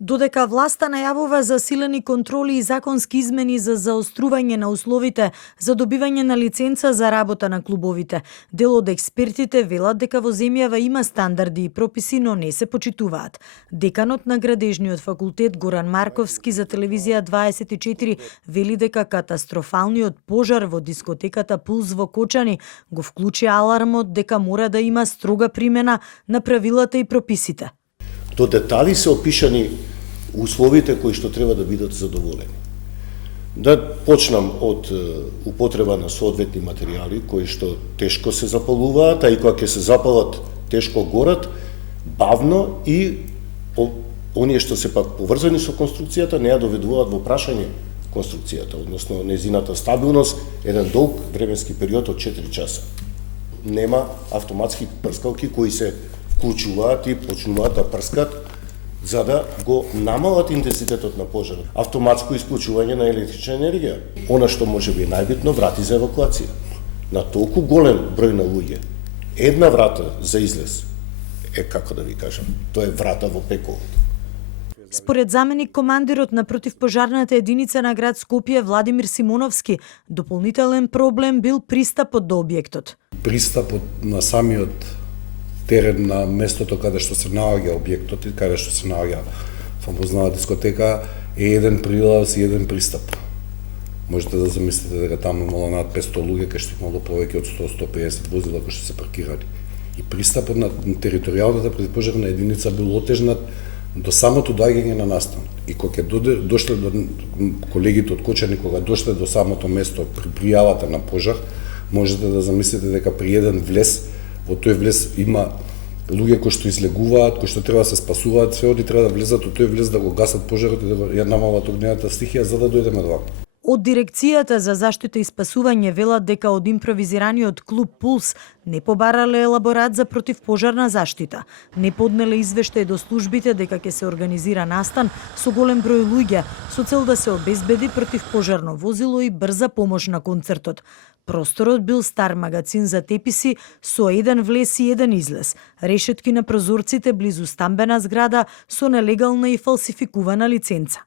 Додека власта најавува засилени контроли и законски измени за заострување на условите за добивање на лиценца за работа на клубовите, дел од експертите велат дека во земјава има стандарди и прописи, но не се почитуваат. Деканот на Градежниот факултет Горан Марковски за телевизија 24 вели дека катастрофалниот пожар во дискотеката Пулс во Кочани го вклучи алармот дека мора да има строга примена на правилата и прописите. До детали се опишани условите кои што треба да бидат задоволени. Да почнам од употреба на соодветни материјали кои што тешко се запалуваат, а и кога ќе се запалат тешко горат, бавно и оние што се пак поврзани со конструкцијата не ја доведуваат во прашање конструкцијата, односно незината стабилност, еден долг временски период од 4 часа. Нема автоматски прскалки кои се вклучуваат и почнуваат да прскат за да го намалат интензитетот на пожарот. Автоматско исклучување на електрична енергија. Она што може би е најбитно, врати за евакуација. На толку голем број на луѓе, една врата за излез е, како да ви кажам, тоа е врата во пеколот. Според заменик командирот на противпожарната единица на град Скопје Владимир Симоновски, дополнителен проблем бил пристапот до објектот. Пристапот на самиот терен на местото каде што се наоѓа објектот и каде што се наоѓа фамозната дискотека е еден прилаз и еден пристап. Можете да замислите дека таму имало над 500 луѓе, кај што имало повеќе од 100-150 возила кои што се паркирали. И пристапот на територијалната противпожарна единица бил отежнат до самото доаѓање на настан. И кога ќе дошле до колегите од Кочани, кога дошле до самото место при пријавата на пожар, можете да замислите дека при еден влез, во тој влез има луѓе кои што излегуваат, кои што треба да се спасуваат, све оди треба да влезат во тој влез да го гасат пожарот и да ја намалат огнената стихија за да дојдеме до вака. Од Дирекцијата за заштита и спасување велат дека од импровизираниот клуб Пулс не побарале елаборат за противпожарна заштита, не поднеле извештај до службите дека ќе се организира настан со голем број луѓе со цел да се обезбеди противпожарно возило и брза помош на концертот. Просторот бил стар магазин за теписи со еден влез и еден излез, решетки на прозорците близу стамбена зграда со нелегална и фалсификувана лиценца.